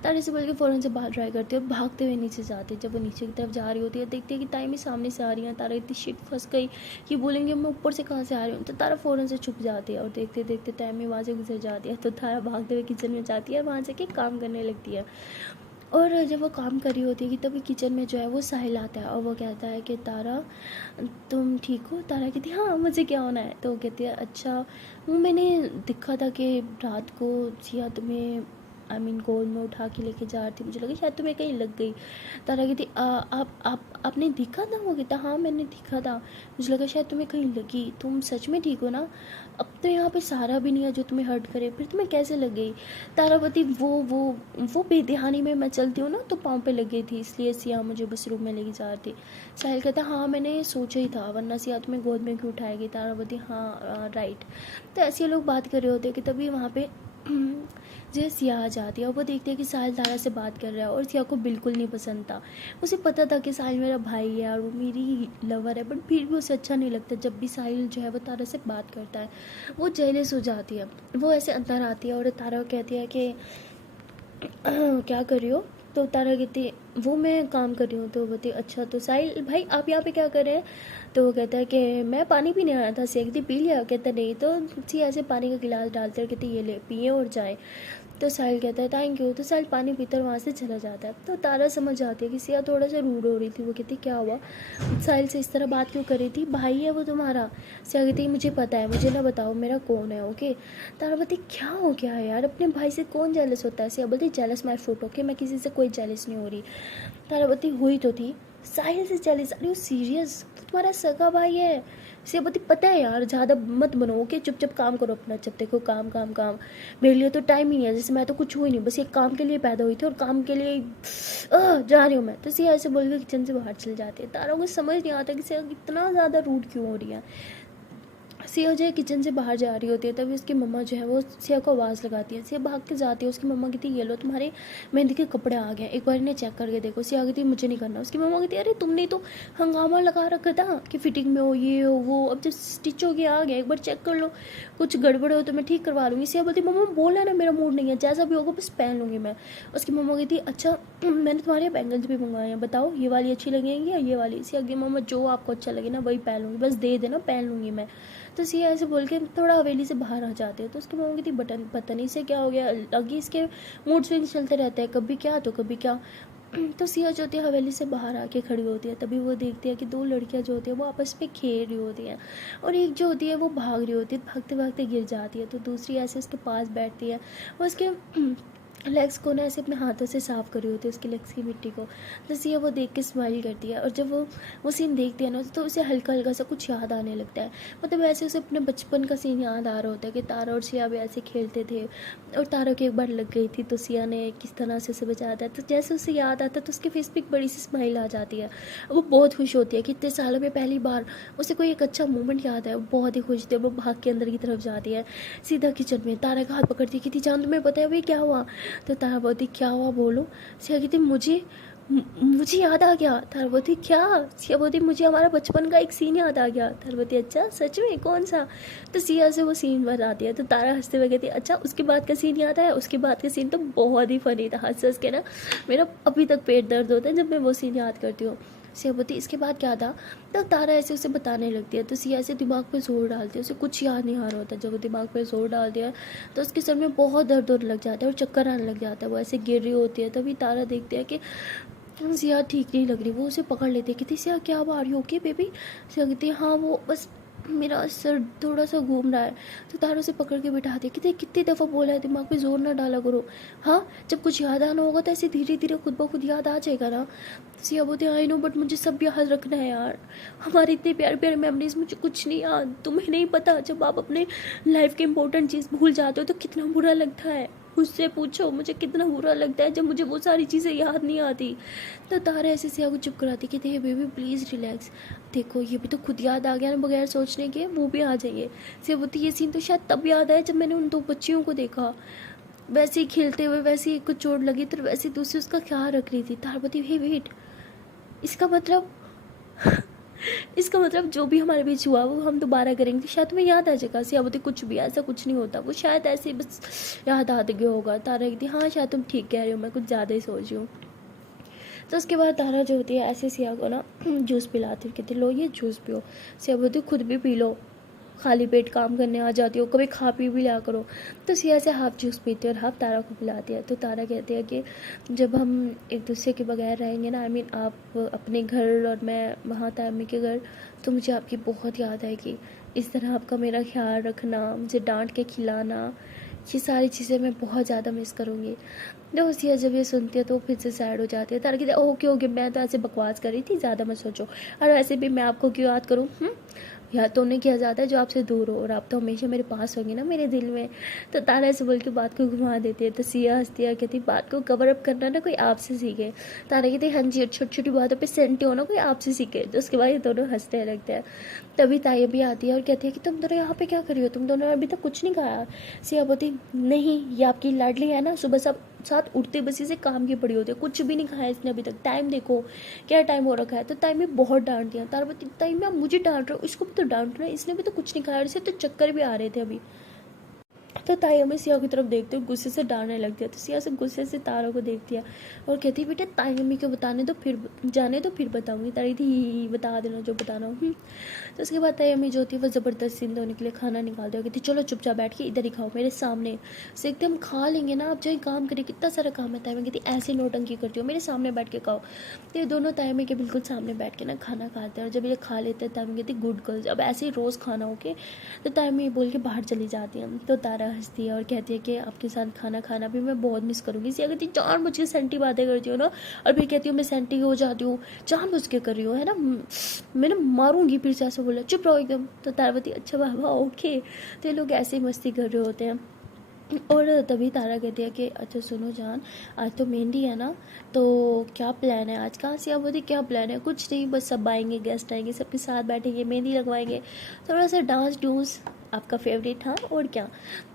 तारा से बोल के फ़ौरन से बाल ड्राई करती है और भागते हुए नीचे जाते हैं। जब वो नीचे की तरफ जा रही होती है देखती है कि टाइम ही सामने से आ रही है। तारा इतनी शिट फंस गई कि बोलेंगे मैं ऊपर से कहाँ से आ रही हूँ। तो तारा फ़ौरन से छुप जाती है और देखते देखते टाइम ही वहाँ से गुजर जाती है। तो तारा भागते हुए किचन में जाती है, वहाँ से कि काम करने लगती है। और जब वो काम कर रही होती है कि तभी किचन में जो है वो साहिल आता है और वो कहता है कि तारा तुम ठीक हो। तारा कहती है हाँ मुझे क्या होना है। तो वो कहती है अच्छा वो मैंने देखा था कि रात को सिया तुम्हें गोद में उठा के लेके जा रही थी, मुझे लगा शायद तुम्हें कहीं लग गई। तारा कहती आपने देखा था। वो कहता हाँ मैंने देखा था, मुझे लगा शायद तुम्हें कहीं लगी। तुम सच में ठीक हो ना? अब तो यहाँ पे सारा भी नहीं है जो तुम्हें हर्ट करे, फिर तुम्हें कैसे लग गई? तारावती वो बेध्यानी में मैं चलती हूँ ना तो पाँव पे लग गई थी, इसलिए सिया मुझे बस रूम में लेके जा रही थी। साहिल कहता हाँ मैंने सोचा ही था, वरना सिया तुम्हें गोद में क्यों उठाएगी। तारावती हाँ राइट। तो ऐसे लोग बात कर रहे होते कि तभी वहाँ पे जो सिया आ जाती है और वो देखती है कि साहिल तारा से बात कर रहा है और सिया को बिल्कुल नहीं पसंद था। उसे पता था कि साहिल मेरा भाई है और वो मेरी लवर है, बट फिर भी उसे अच्छा नहीं लगता जब भी साहिल जो है वो तारा से बात करता है। वो जेलस हो जाती है, वो ऐसे अंदर आती है और तारा कहती है कि क्या कर रही हो? तो तारा कहती वो मैं काम कर रही हूँ। तो बोलती अच्छा तो साहिल भाई आप यहाँ पे क्या कर रहे हैं? तो वो कहता है कि मैं पानी पीने आया था। सिया कहती पी लिया? कहता नहीं। तो सिया ऐसे पानी का गिलास डालते और कहती ये ले पिए और जाए। तो साहिल कहता है थैंक यू। तो साहिल पानी पीकर वहाँ से चला जाता है। तो तारा समझ जाती है कि सिया थोड़ा सा रूड हो रही थी। वो कहती क्या हुआ, साहिल से इस तरह बात क्यों कर रही थी, भाई है वो तुम्हारा? सिया कहती मुझे पता है, मुझे ना बताओ मेरा कौन है ओके। तारा बोलती क्या हो गया यार, अपने भाई से कौन जेलस होता है? सिया बोलती जेलस माय फ्रूट ओके, मैं किसी से कोई जेलस नहीं हो रही। तारा बोलती हुई तो थी, साहिल से जेलस? अरे वो सीरियस, तुम्हारा सगा भाई है। सिया बोलती पता है यार, ज़्यादा मत बनो ओके, चुपचाप काम करो अपना, जब देखो काम काम काम, मेरे लिए तो टाइम ही नहीं है। जैसे मैं तो कुछ हुई नहीं, बस एक काम के लिए पैदा हुई थी और काम के लिए जा रही हूँ मैं। तो सिया ऐसे बोल के किचन से बाहर चल जाती है। तारा को समझ नहीं आता कि सिया इतना ज़्यादा रूड क्यों हो रही है। सिया जो है किचन से बाहर जा रही होती है, तभी उसकी मम्मा जो है वो सिया को आवाज़ लगाती है। सिया भाग के जाती है, उसकी मम्मा कहती है ये लो तुम्हारे मेहंदी के कपड़े आ गए, एक बार इन्हें चेक करके देखो। सिया कहती है मुझे नहीं करना। उसकी मम्मा कहती है अरे तुमने तो हंगामा लगा रखा था कि फिटिंग में हो ये हो वो, अब जब स्टिच हो गया आ गया, एक बार चेक कर लो, कुछ गड़बड़ हो तो मैं ठीक करवा लूँगी। सिया बोलती मम्मा बोला ना मेरा मूड नहीं है, जैसा भी होगा बस पहन लूँगी मैं। उसकी मम्मा कहती अच्छा मैंने तुम्हारे बैंगल्स भी मंगवाए हैं, बताओ ये वाली अच्छी लगेंगी या ये वाली? सिया कहती मम्मा जो आपको अच्छा लगे ना वही पहन लूँगी, बस दे देना पहन लूँगी मैं। तो सिया ऐसे बोल के थोड़ा हवेली से बाहर आ जाते हो। तो उसकी मम्मी कहती बटन पता नहीं से क्या हो गया, लगी इसके मूड स्विंग चलते रहते हैं, कभी क्या तो कभी क्या। तो सिया जो होती है हवेली से बाहर आके खड़ी होती है, तभी वो देखती है कि दो लड़कियां जो होती है वो आपस में खेल रही होती हैं और एक जो होती है वो भाग रही होती है, भागते भागते गिर जाती है। तो दूसरी ऐसे उसके पास बैठती है और उसके लेग्स को ना ऐसे अपने हाथों से साफ़ करी होती है, उसके लेग्स की मिट्टी को। तो सिया वो देख के स्माइल करती है और जब वो सीन देखती है ना तो उसे हल्का हल्का सा कुछ याद आने लगता है। मतलब ऐसे उसे अपने बचपन का सीन याद आ रहा होता है कि तारा और सिया भी ऐसे खेलते थे और तारा की एक बार लग गई थी तो सिया ने किस तरह से उसे बचाया था। तो जैसे उसे याद आता है तो उसके फेस पर एक बड़ी सी स्माइल आ जाती है। वो बहुत खुश होती है कि इतने सालों में पहली बार उसे कोई एक अच्छा मोमेंट याद है। वो बहुत ही खुश थी। वो भाग के अंदर की तरफ जाती है, सीधा किचन में तारा का हाथ पकड़ती है कि जान तुम्हें पता है भाई क्या हुआ? तो तारा बोलती क्या हुआ बोलो। सिया कहती मुझे याद आ गया। तारा बोलती क्या? सिया बोलती मुझे हमारा बचपन का एक सीन याद आ गया। तारा बोलती अच्छा सच में, कौन सा? तो सिया से वो सीन बताती है। तो तारा हंसते हुए कहती अच्छा उसके बाद का सीन याद है? उसके बाद का सीन तो बहुत ही फनी था, हंस हंस के ना मेरा अभी तक पेट दर्द होता है जब मैं वो सीन याद करती हूँ। सिया बोलती इसके बाद क्या था? तो तारा ऐसे उसे बताने लगती है। तो सिया ऐसे दिमाग पे जोर डालती है, उसे कुछ याद नहीं आ रहा होता। जब वो दिमाग पे जोर डाल दिया तो उसके सर में बहुत दर्द होने लग जाता है और चक्कर आने लग जाता है, वो ऐसे गिर रही होती है। तभी तारा देखती है कि सिया ठीक नहीं लग रही। वो उसे पकड़ लेती है, कहती सिया क्या हुआ, are you okay baby? Siya कहती है हाँ वो बस मेरा सर थोड़ा सा घूम रहा है, तो तारों से पकड़ के बिठा दिया। कितनी कितनी दफ़ा बोला है दिमाग पे जोर ना डाला करो। हाँ, जब कुछ याद आना होगा तो ऐसे धीरे धीरे खुद ब खुद याद आ जाएगा ना। सिया बोलते आई नो, बट मुझे सब याद रखना है यार। हमारी इतनी प्यारे प्यारे मेमोरीज, मुझे कुछ नहीं याद। तुम्हें नहीं पता, जब आप अपने लाइफ के इंपॉर्टेंट चीज़ भूल जाते हो तो कितना बुरा लगता है। मुझसे पूछो मुझे कितना बुरा लगता है जब मुझे वो सारी चीज़ें याद नहीं आती। तो तारा ऐसे सिया को चुप कराती, कहते हैं बेबी प्लीज़ रिलैक्स, देखो ये भी तो खुद याद आ गया ना, बगैर सोचने के वो भी आ जाएंगे। सिया बोलती ये सीन तो शायद तब याद आया जब मैंने उन दो बच्चियों को देखा, वैसे ही खेलते हुए, वैसे ही एक को चोट लगी तो वैसे दूसरी उसका ख्याल रख रही थी। तारा बोलती हे वेट, इसका मतलब इसका मतलब जो भी हमारे बीच हुआ वो हम दोबारा करेंगे, शायद तुम्हें याद आ जाएगा। सिया बोलती कुछ भी, ऐसा कुछ नहीं होता, वो शायद ऐसे ही बस याद आ गया होगा। तारा कहती हाँ शायद तुम ठीक कह रही हो, मैं कुछ ज़्यादा ही सोच रही हूँ। तो उसके बाद तारा जो होती है ऐसे सिया को ना जूस पिलाती है, कहती लो ये जूस पियो। सिया बोलती खुद भी पी लो, खाली पेट काम करने आ जाती हो, कभी खा पी भी लिया करो। तो सिया से हाफ जूस पीती है और हाफ तारा को पिलाती है। तो तारा कहती है कि जब हम एक दूसरे के बगैर रहेंगे ना, आई मीन आप अपने घर और मैं वहाँ तायमी के घर, तो मुझे आपकी बहुत याद आएगी। इस तरह आपका मेरा ख्याल रखना, मुझे डांट के खिलाना, ये सारी चीज़ें मैं बहुत ज़्यादा मिस करूँगी। तो सिया जब ये सुनती है तो फिर से सैड हो जाती है। तारा कहती है ओके ओके, मैं तो ऐसे बकवास कर रही थी, ज़्यादा मत सोचो, और वैसे भी मैं आपको क्यों याद करूँ, याद तो उन्हें किया जाता है जो आपसे दूर हो, और आप तो हमेशा मेरे पास होंगे ना मेरे दिल में। तो तारा ऐसे बोल के बात को घुमा देती है। तो सिया हंसती है, कहती बात को कवर अप करना ना कोई आपसे सीखे। तारा कहती है हाँ जी, छोटी छोटी बातों पे सेंटी होना कोई आपसे सीखे। तो उसके बाद ये दोनों हंसते लगते हैं। तभी ताई भी आती है और कहती है कि तुम दोनों यहाँ पे क्या कर रही हो, तुम दोनों ने अभी तक कुछ नहीं खाया। सिया बोलती नहीं, ये आपकी लाडली है ना, सुबह सब साथ उठते बसी से काम की पड़ी होती है, कुछ भी नहीं खाया इसने अभी तक। टाइम देखो क्या टाइम हो रखा है। तो ताई में बहुत डांट दिया। तारा बोलती ताई में आप मुझे डांट रहे हो, इसको भी तो डांट रहे, इसने भी तो कुछ नहीं खाया, इसे तो चक्कर भी आ रहे थे अभी। तो ताई हमें सिया की तरफ देखते हुए गुस्से से डांटने लगती है। तो सिया से गुस्से से तारा को देखती है और कहती है बेटा ताई मम्मी को बताने तो फिर जाने तो फिर बताऊंगी। तारी थी बता देना जो बताना हो। तो उसके बाद ताई अम्मी जो होती है वो ज़बरदस्ती इन दोनों के लिए खाना निकालती है, कहती चलो चुपचाप बैठ के इधर ही खाओ मेरे सामने से, एकदम खा लेंगे ना, आप जो काम करें, कितना सारा काम है। ताई अम्मी कहती ऐसे नौटंकी करती हो, मेरे सामने बैठ के खाओ। तो ये दोनों ताई अम्मी के बिल्कुल सामने बैठ के ना खाना खाते हैं, और जब ये खा लेते हैं ताई अम्मी कहती गुड गर्ल्स, अब ऐसे ही रोज़ खाना ओके। तो ताई अम्मी बोल के बाहर चली जाती हैं। तो तारा हंसती है और कहती है कि आपके साथ खाना खाना भी मैं बहुत मिस करूँगी। सिया कहती जानबूझ के सेंटी बातें करती हूँ ना, और फिर कहती हूँ मैं सेंटी हो जाती हूँ, जानबूझ के कर रही हूँ है ना, मैंने मारूंगी फिर से। ऐसा बोला चुप रहो एकदम। तो तारावती अच्छा बाबा ओके। तो ये लोग ऐसे ही मस्ती कर रहे होते हैं। और तभी तारा कहती है कि अच्छा सुनो जान, आज तो मेहंदी है ना, तो क्या प्लान है आज का। सिया बोलती क्या प्लान है, कुछ नहीं, बस सब आएंगे, गेस्ट आएंगे, सबके साथ बैठेंगे, मेहंदी लगवाएंगे, थोड़ा सा डांस डूंस, आपका फेवरेट। हाँ और क्या।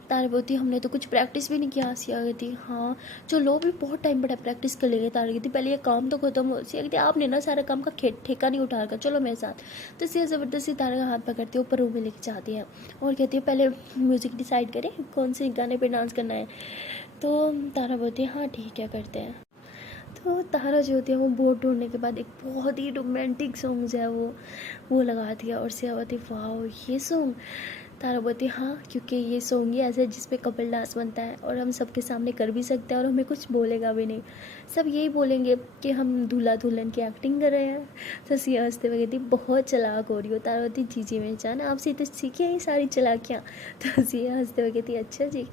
तारा बोलती हमने तो कुछ प्रैक्टिस भी नहीं किया। सिया कहती हाँ चलो भी बहुत टाइम बड़ा प्रैक्टिस कर लेंगे। तारा कहती पहले ये काम तो खत्म हो। सिया कहती आपने ना सारा काम का ठेका नहीं उठा रखा, चलो मेरे साथ। तो सिया ज़बरदस्ती तारा का हाथ पकड़ती है, ऊपर रूम में लेके जाती है और कहती है पहले म्यूज़िक डिसाइड करें कौन से गाने पे डांस करना है। तो तारा बोलती है हाँ ठीक है करते हैं। तो तारा जो होती है वो बोर्ड ढूंढने के बाद एक बहुत ही रोमांटिक सॉन्ग जो है वो लगाती है, और सिया बोलती वाह ये सॉन्ग। तारा बोलती हाँ क्योंकि ये सॉन्ग ही ऐसा है जिसपे कपल डांस बनता है, और हम सबके सामने कर भी सकते हैं और हमें कुछ बोलेगा भी नहीं, सब यही बोलेंगे कि हम दूल्हा दुल्हन की एक्टिंग कर रहे हैं। तो सिया हंसते हुए कहती बहुत चालाक हो रही हो। तारा बोलती जी जी मेरी जान आपसे तो सीखी है ये सारी चालाकियाँ। तो सिया हंसते हुए कहती अच्छा जी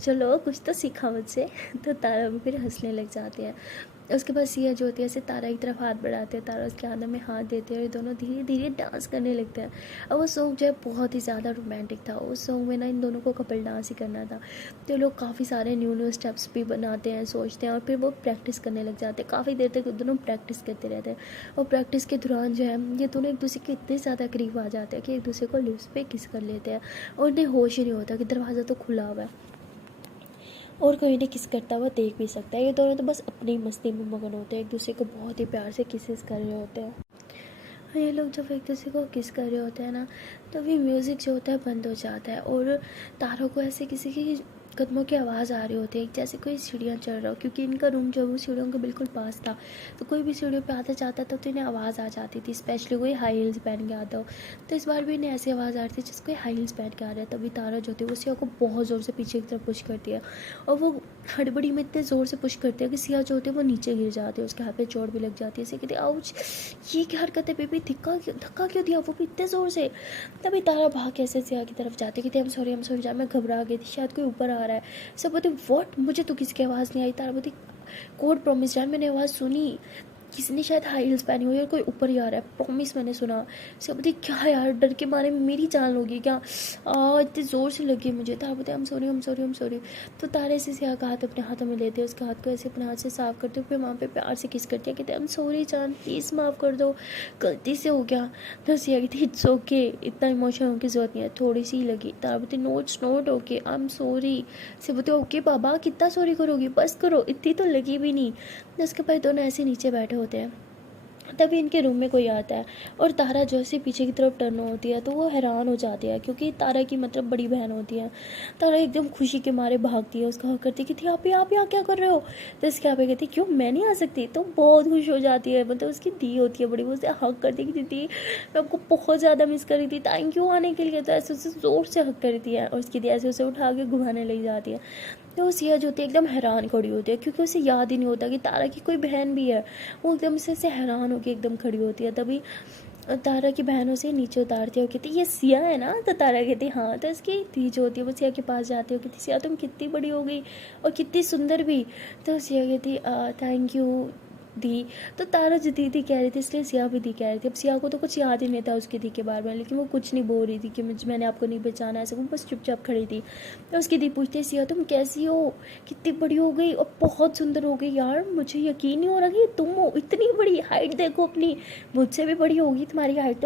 चलो कुछ तो सीखा मुझसे। तो तारा भी फिर हंसने लग जाते हैं। उसके बाद सिया जो होती है ऐसे तारा की तरफ हाथ बढ़ाते हैं, तारा उसके हाथ में हाथ देते हैं और ये दोनों धीरे धीरे डांस करने लगते हैं। और वो सॉन्ग जो है बहुत ही ज़्यादा रोमांटिक था। उस सॉन्ग में ना इन दोनों को कपल डांस ही करना था। तो लोग काफ़ी सारे न्यू स्टेप्स भी बनाते हैं, सोचते हैं, और फिर वो प्रैक्टिस करने लग जाते हैं। काफ़ी देर तक दोनों प्रैक्टिस करते रहते हैं, और प्रैक्टिस के दौरान जो है ये दोनों एक दूसरे के इतने ज़्यादा करीब आ जाते हैं कि एक दूसरे को लिप्स पे किस कर लेते हैं, और उन्हें होश ही नहीं होता कि दरवाज़ा तो खुला हुआ है और कोई इन्हें किस करता हुआ देख भी सकता है। ये दोनों तो बस अपनी मस्ती में मगन होते हैं, एक दूसरे को बहुत ही प्यार से किसेस कर रहे होते हैं। ये लोग जब एक दूसरे को किस कर रहे होते हैं ना, तभी म्यूज़िक जो होता है बंद हो जाता है, और तारों को ऐसे किसी की कदमों की आवाज़ आ रही होती है, जैसे कोई सीढ़ियाँ चढ़ रहा हो, क्योंकि इनका रूम जो वो सीढ़ियों के बिल्कुल पास था। तो कोई भी सीढ़ियों पे आता जाता था तो इन्हें आवाज़ आ जाती थी, स्पेशली कोई हाई हील्स पहन के आता हो। तो इस बार भी इन्हें ऐसी आवाज़ आ रही थी जैसे कोई हाई हील्स पहन के आ रहा है। तभी तारा जो थी वो सिया को बहुत ज़ोर से पीछे की तरफ पुश करती है, और वो हड़बड़ी में इतने ज़ोर से पुश करती है कि सिया जो होती है वो नीचे गिर जाती है, उसके हाथ पे चोट भी लग जाती है। सिया कहती है आउच, ये क्या हरकत है बेबी, धक्का क्यों दिया, वो भी इतने ज़ोर से। तभी तारा भाग कैसे सिया की तरफ जाती है कि आई एम सॉरी जान, मैं घबरा गई थी, शायद कोई ऊपर आ रहा है। सब बोलते व्हाट, मुझे तो किसी की आवाज़ नहीं आई। तारा बोलती कोड प्रॉमिस जान, मैंने आवाज़ सुनी, किसी ने शायद हाई हील्स पहनी हुई है और कोई ऊपर ही आ रहा है, प्रॉमिस मैंने सुना। सब बोलती क्या यार, डर के मारे में मेरी जान लोगी क्या, इतनी ज़ोर से लगी मुझे। तारा बोलते आई एम सॉरी। तो तारे से सिया का हाथ अपने हाथों में लेते, उसके हाथ को ऐसे अपने हाथ से साफ करते, फिर वहाँ पे प्यार से किस करती है, कहते आई एम सॉरी जान, प्लीज़ माफ़ कर दो, गलती से हो गया। तो सिया कहती इट्स ओके, इतना इमोशनल होने की ज़रूरत नहीं है, थोड़ी सी लगी। तारा बोलती no it's not okay, I am sorry. से बोलते ओके बाबा, कितना सॉरी करोगी, बस करो, इतनी तो लगी भी नहीं। उसके बाद दोनों ऐसे नीचे बैठे होते हैं। तभी इनके रूम में कोई आता है, और तारा जैसे पीछे की तरफ टर्न होती है तो वो हैरान हो जाती है, क्योंकि तारा की मतलब बड़ी बहन होती है। तारा एकदम खुशी के मारे भागती है, उसका हक करती है कि आप यहाँ क्या कर रहे हो। तो इसके यहाँ पे कहती क्यों, मैं नहीं आ सकती। तो बहुत खुश हो जाती है, मतलब उसकी दी होती है बड़ी, वो उसे हक करती है कि दीदी मैं आपको बहुत ज़्यादा मिस कर रही थी, थैंक यू आने के लिए। तो ऐसे उसे ज़ोर से हक करती है, और उसकी दी ऐसे उसे उठा के घुमाने लग जाती है। तो वो सिया जो होती है एकदम हैरान खड़ी होती है, क्योंकि उसे याद ही नहीं होता कि तारा की कोई बहन भी है। वो एकदम से हैरान होकर एकदम खड़ी होती है। तभी तारा की बहन उसे नीचे उतारती है और कहती ये सिया है ना। तो तारा कहती हाँ। तो इसकी धी जो होती है वो सिया के पास जाती है और कहती सिया तुम कितनी बड़ी हो गई और कितनी सुंदर भी। तो सिया कहती थैंक यू दी। तो तारा जो दीदी कह रही थी इसलिए सिया भी दी कह रही थी। अब सिया को तो कुछ याद ही नहीं था उसकी दी के बारे में, लेकिन वो कुछ नहीं बोल रही थी कि मैंने आपको नहीं पहचाना, ऐसे वो बस चुपचाप खड़ी थी। तो उसकी दी पूछती सिया तुम कैसी हो, कितनी बड़ी हो गई और बहुत सुंदर हो गई यार, मुझे यकीन नहीं हो रहा कि तुम हो, इतनी बड़ी हाइट देखो अपनी, मुझसे भी बड़ी होगी तुम्हारी हाइट।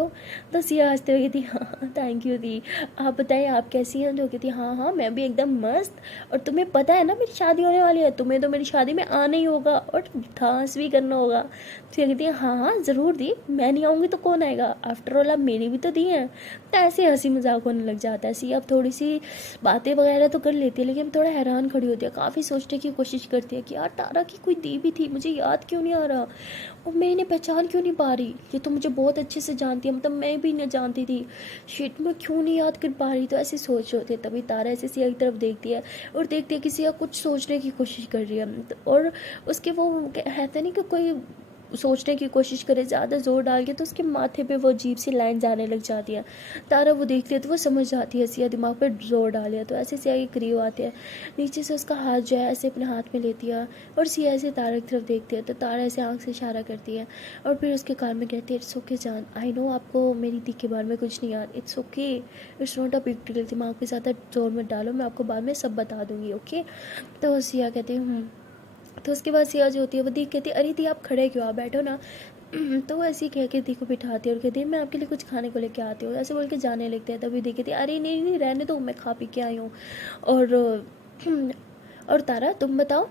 तो सिया हंसते हुए कहती हाँ थैंक यू दी, आप बताएं आप कैसी हैं। जो कहती हाँ मैं भी एकदम मस्त, और तुम्हें पता है ना मेरी शादी होने वाली है, तुम्हें तो मेरी शादी में आना ही होगा और डांस भी करना होगा। तो कहती है हाँ ज़रूर दी, मैं नहीं आऊँगी तो कौन आएगा, आफ्टर ऑल आप मेरी भी तो दी हैं। तो ऐसे हंसी मजाक होने लग जाता है। सिया अब थोड़ी सी बातें वगैरह तो कर लेती है, लेकिन थोड़ा हैरान खड़ी होती है, काफ़ी सोचने की कोशिश करती है कि यार तारा की कोई दी भी थी, मुझे याद क्यों नहीं आ रहा, और मैं इन्हें पहचान क्यों नहीं पा रही, ये तो मुझे बहुत अच्छे से जानती है, मतलब मैं भी नहीं जानती थी, शिट मैं क्यों नहीं याद कर पा रही। तो ऐसे सोच होती है। तभी तारा ऐसे सिया की तरफ देखती है और देखती है कि सिया कुछ सोचने की कोशिश कर रही है, और उसके वो कहते नहीं कि कोई सोचने की कोशिश करे ज़्यादा जोर डाल के तो उसके माथे पे वो अजीब सी लाइन जाने लग जाती है। तारा वो देखती है तो वो समझ जाती है सिया दिमाग पे जोर डाल है। तो ऐसे सिया के करीब आते हैं, नीचे से उसका हाथ जो है ऐसे अपने हाथ में लेती है, और सिया ऐसे तारा की तरफ देखती है। तो तारा ऐसे आँख से इशारा करती है और फिर उसके कान में कहती है इट्स ओके जान, आई नो आपको मेरी दी के बारे में कुछ नहीं याद, it's okay, it's not a big deal, दिमाग पे ज़्यादा जोर मत डालो, मैं आपको बाद में सब बता दूँगी ओके। तो सिया कहती है तो उसके बाद सिया जो होती है वो दी कहती है अरे दी आप खड़े क्यों, आप बैठो ना। तो वो ऐसे ही कह के दी को बिठाती है और कहती है मैं आपके लिए कुछ खाने को लेके आती हूँ, ऐसे बोल के जाने लगते हैं। तभी दी कहती है अरे नहीं रहने दो, मैं खा पी के आई हूँ। और और तारा तुम बताओ,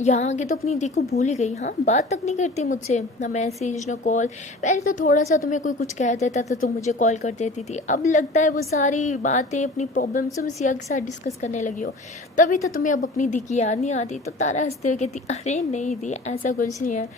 यहाँ आके तो अपनी दी को भूल ही गई, हाँ बात तक नहीं करती मुझसे, ना मैसेज ना कॉल। पहले तो थोड़ा सा तुम्हें कोई कुछ कह देता था तो मुझे कॉल कर देती थी, अब लगता है वो सारी बातें अपनी प्रॉब्लम्स तुम सिया के साथ डिस्कस करने लगी हो, तभी तो तुम्हें अब अपनी दी की याद नहीं आती। तो तारा हंसते हुए कहती अरे नहीं दी ऐसा कुछ नहीं है।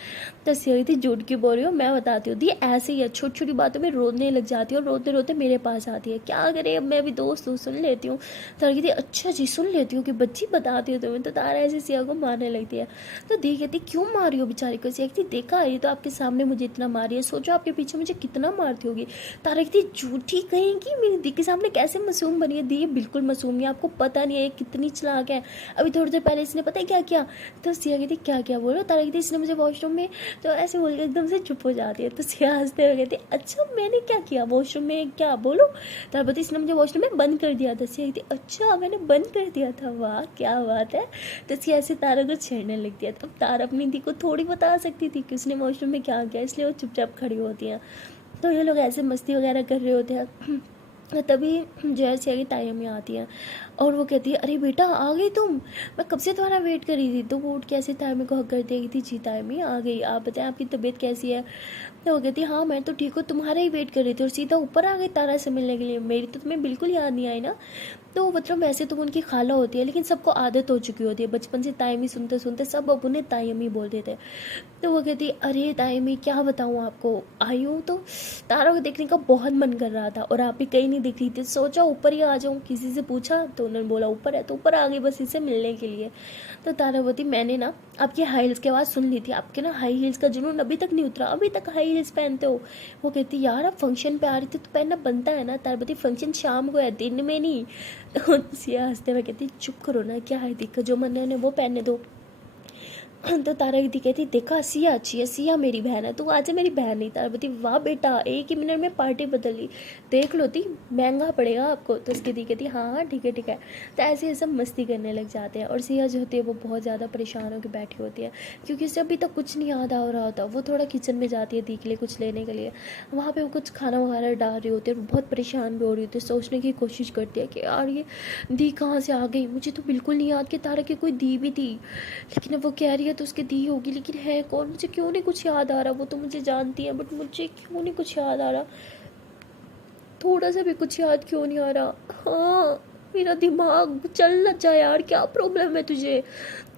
तो सिया थी झूठ क्यों बोल रही हो, मैं बताती हूँ दी ऐसे ही है, छोटी छोटी बातों में रोने लग जाती है और रोते रोते मेरे पास आती है, क्या करे अब मैं भी दोस्त हूँ सुन लेती हूँ। तारा कहती अच्छा जी सुन लेती हूँ कि बच्ची बताती हूँ तुम्हें। तो तारा ऐसे सिया को मारने लगती है। तो दी कहती क्यों मार रही हो बेचारी को, सिया कहती देखा ये तो आपके सामने मुझे इतना मारी है, सोचो आपके पीछे मुझे कितना मारती होगी। तारा कहती झूठी कहेंगी, मेरी दी के सामने कैसे मासूम बनी है, दी बिल्कुल मासूम नहीं, आपको पता नहीं है कितनी चालाक है, अभी थोड़ी देर पहले इसने पता है क्या किया। तो सिया कहती क्या क्या बोलो। तारा कहती इसने मुझे वॉशरूम में, तो ऐसे बोल के एकदम से चुप हो जाती है। तो सिया हंसते हुए कहती अच्छा मैंने क्या किया वॉशरूम में, क्या बोलो। तारा कहती इसने मुझे वॉशरूम में बंद कर दिया था। सिया कहती अच्छा मैंने बंद कर दिया था, वाह क्या बात है। तो सिया ऐसे तारा को छेड़ने लग दिया। तब तारा अपनी दी को थोड़ी बता सकती थी कि उसने वॉशरूम में क्या किया, इसलिए वो चुपचाप खड़ी होती हैं। तो ये लोग ऐसे मस्ती वगैरह कर रहे होते हैं। तभी जय सिया की ताई अम्मी आती है और वो कहती है अरे बेटा आ गई तुम, मैं कब से तुम्हारा वेट कर रही थी। तो वो उठ के ऐसे ताई अम्मी को हक कर देगी थी जी ताई अम्मी आ गई, आप बताएं आपकी तबीयत कैसी है। तो वो कहती है हाँ मैं तो ठीक हूँ, तुम्हारा ही वेट कर रही थी और सीधा ऊपर आ गई तारा से मिलने के लिए, मेरी तो तुम्हें बिल्कुल याद नहीं आई ना। तो मतलब वैसे तो वो उनकी खाला होती है, लेकिन सबको आदत हो चुकी होती है, बचपन से तायमी सुनते सुनते सब अब उन्हें तायमी बोलते थे। तो वो कहती अरे तायमी क्या बताऊँ आपको, आई हूँ तो तारा को देखने का बहुत मन कर रहा था और आप भी कहीं नहीं दिख रही थी, सोचा ऊपर ही आ जाऊँ। किसी से पूछा तो उन्होंने बोला ऊपर है, तो ऊपर आ गई बस इससे मिलने के लिए। तो तारा बोलती मैंने ना आपकी हाई हील्स की आवाज़ सुन ली थी, आपके ना हाई हील्स का जुनून अभी तक नहीं उतरा, अभी तक हाई हील्स पहनते हो। वो कहती यार आप फंक्शन पे आ रही थी तो पहनना बनता है ना। तारा बोलती फंक्शन शाम को है, दिन में नहीं। तो सिया हंसते हुए कहती चुप करो ना, क्या है दिक्कत, जो मन है उन्हें वो पहनने दो। तो तारा दीदी कहती देखा सिया अच्छी है, सिया मेरी बहन है, तू आज मेरी बहन नहीं। तारा बोलती वाह बेटा एक ही मिनट में पार्टी बदल ली, देख लो ती महंगा पड़ेगा आपको। तो उसकी दी कहती हाँ हाँ ठीक है ठीक है। तो ऐसे ये सब मस्ती करने लग जाते हैं और सिया जो होती है वो बहुत ज़्यादा परेशान होकर बैठी होती है, क्योंकि उसे अभी तक कुछ नहीं याद आ रहा होता। वो थोड़ा किचन में जाती है दी के लिए कुछ लेने के लिए, वहाँ पर वो कुछ खाना वगैरह डाल रही होती है, बहुत परेशान भी हो रही होती है, सोचने की कोशिश करती है कि यार ये दी कहाँ से आ गई, मुझे तो बिल्कुल नहीं याद कि तारा की कोई दी भी थी। लेकिन अब वो कह रही है तो उसकी दी होगी, लेकिन है कौन, मुझे क्यों नहीं कुछ याद आ रहा। वो तो मुझे जानती है बट मुझे क्यों नहीं कुछ याद आ रहा, थोड़ा सा भी कुछ याद क्यों नहीं आ रहा। हाँ मेरा दिमाग चल ना जाए यार, क्या प्रॉब्लम है तुझे।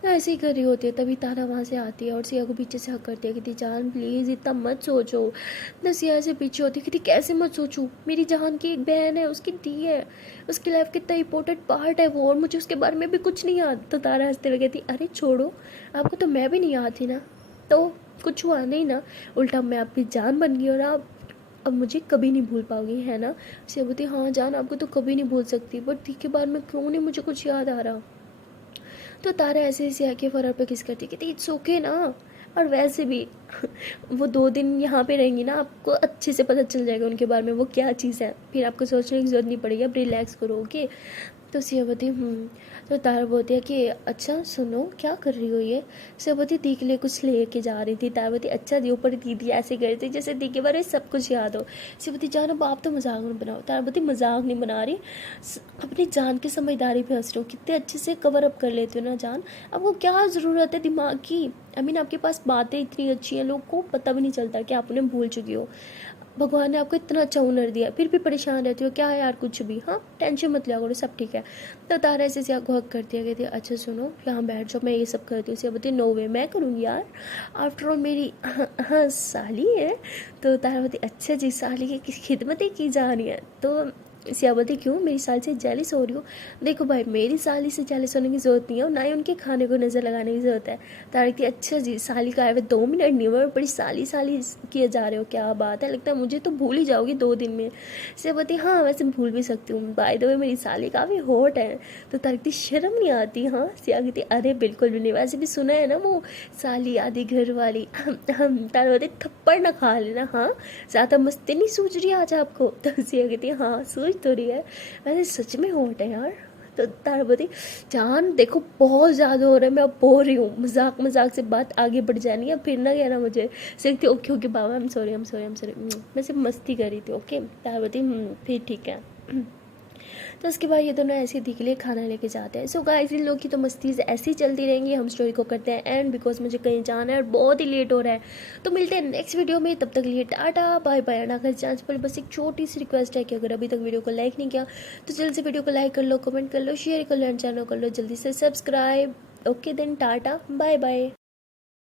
ऐसे ही कर रही होती है, तभी तारा वहाँ से आती है और सिया को पीछे से हक करती है कि जान प्लीज़ इतना मत सोचो। ना सिया से पीछे होती है कि कैसे मत सोचूं, मेरी जान की एक बहन है, उसकी दी है, उसकी लाइफ कितना इंपॉर्टेंट पार्ट है वो, और मुझे उसके बारे में भी कुछ नहीं याद। तो तारा हंसते हुए कहती अरे छोड़ो, आपको तो मैं भी नहीं याद थी ना, तो कुछ हुआ नहीं ना, उल्टा मैं आपकी जान बन गई और आप अब मुझे कभी नहीं भूल पाओगी, है ना। सिया बोलती हाँ जान आपको तो कभी नहीं भूल सकती, बट दी के बारे में क्यों नहीं मुझे कुछ याद आ रहा। तो तारा ऐसे ही सिया के फर पे किस करती कहती इट्स ओके ना, और वैसे भी वो 2 दिन यहाँ पे रहेंगी ना, आपको अच्छे से पता चल जाएगा उनके बारे में वो क्या चीज़ है, फिर आपको सोचने की जरूरत नहीं पड़ेगी, आप रिलैक्स करो ओके। तो सिया बोलती तो तारा बोलती है कि अच्छा सुनो क्या कर रही हो ये। सिया बोलती दी के लिए कुछ लेके जा रही थी। तारा बोलती अच्छा दी, ऊपर दीदी ऐसे कर रही थी जैसे दी के बारे में सब कुछ याद हो। सिया बोलती जान अब आप तो मजाक मत बनाओ। तारा बोलती मजाक नहीं बना रही, अपनी जान की समझदारी पे हंस रहे हो, कितने अच्छे से कवर अप कर लेते हो ना जान, आपको क्या ज़रूरत है दिमाग की। आई मीन आपके पास बातें इतनी अच्छी हैं, लोग को पता भी नहीं चलता कि आप उन्हें भूल चुकी हो। भगवान ने आपको इतना अच्छा हुनर दिया, फिर भी परेशान रहती हो, क्या है यार कुछ भी, हाँ टेंशन मत लिया करो सब ठीक है। तो तारा ऐसे सिया को हक करती है, कहती है अच्छा सुनो यहाँ बैठ जाओ मैं ये सब करती हूँ। सिया बोलती नो वे मैं करूँगी यार, आफ्टर ऑल मेरी हाँ साली है। तो तारा बोलती अच्छा जी साली की खिदमत ही की जा रही है। तो सिया बोलती क्यों मेरी साली से जेलिस हो रही हो। देखो भाई मेरी साली से जेलिस होने की ज़रूरत नहीं है और ना ही उनके खाने को नज़र लगाने की ज़रूरत है। तारा कहती अच्छा जी साली का आए हुए 2 मिनट नहीं हुए बड़ी साली साली किए जा रहे हो, क्या बात है, लगता है मुझे तो भूल ही जाओगी 2 दिन में। सिया बोलती हाँ वैसे भूल भी सकती हूँ, बाय द वे मेरी साली काफ़ी हॉट है। तो तारा कहती शर्म नहीं आती। हाँ सिया कहती अरे बिल्कुल भी नहीं, वैसे भी सुना है ना वो साली आधी घर वाली। हम तारा बोलती थप्पड़ ना खा लेना, हाँ ज़्यादा मस्ती नहीं सूझ रही आज आपको। तो सिया कहती हाँ सूझ तो रही है, वैसे सच में हॉट है यार। तो तारा बोलती जान देखो बहुत ज़्यादा हो रहा है, मैं अब बोल रही हूँ, मजाक मजाक से बात आगे बढ़ जानी है, फिर ना कहना मुझे। सीखती ओके ओके बाबा I am sorry I am sorry I am sorry, मैं सिर्फ मस्ती कर रही थी ओके। तारा बोलती फिर ठीक है। तो उसके बाद ये दोनों ऐसे दी के लिए खाना लेके जाते हैं। सो गाइस इन लोग की तो मस्ती ऐसी ही चलती रहेंगी, हम स्टोरी को करते हैं एंड बिकॉज मुझे कहीं जाना है और बहुत ही लेट हो रहा है। तो मिलते हैं नेक्स्ट वीडियो में, तब तक लिए टाटा बाय बाय। एंड अगर चांस पर बस एक छोटी सी रिक्वेस्ट है कि अगर अभी तक वीडियो को लाइक नहीं किया तो जल्दी से वीडियो को लाइक कर लो, कमेंट कर लो, शेयर कर लो एंड चैनल कर लो जल्दी से subscribe. Okay then tata bye bye.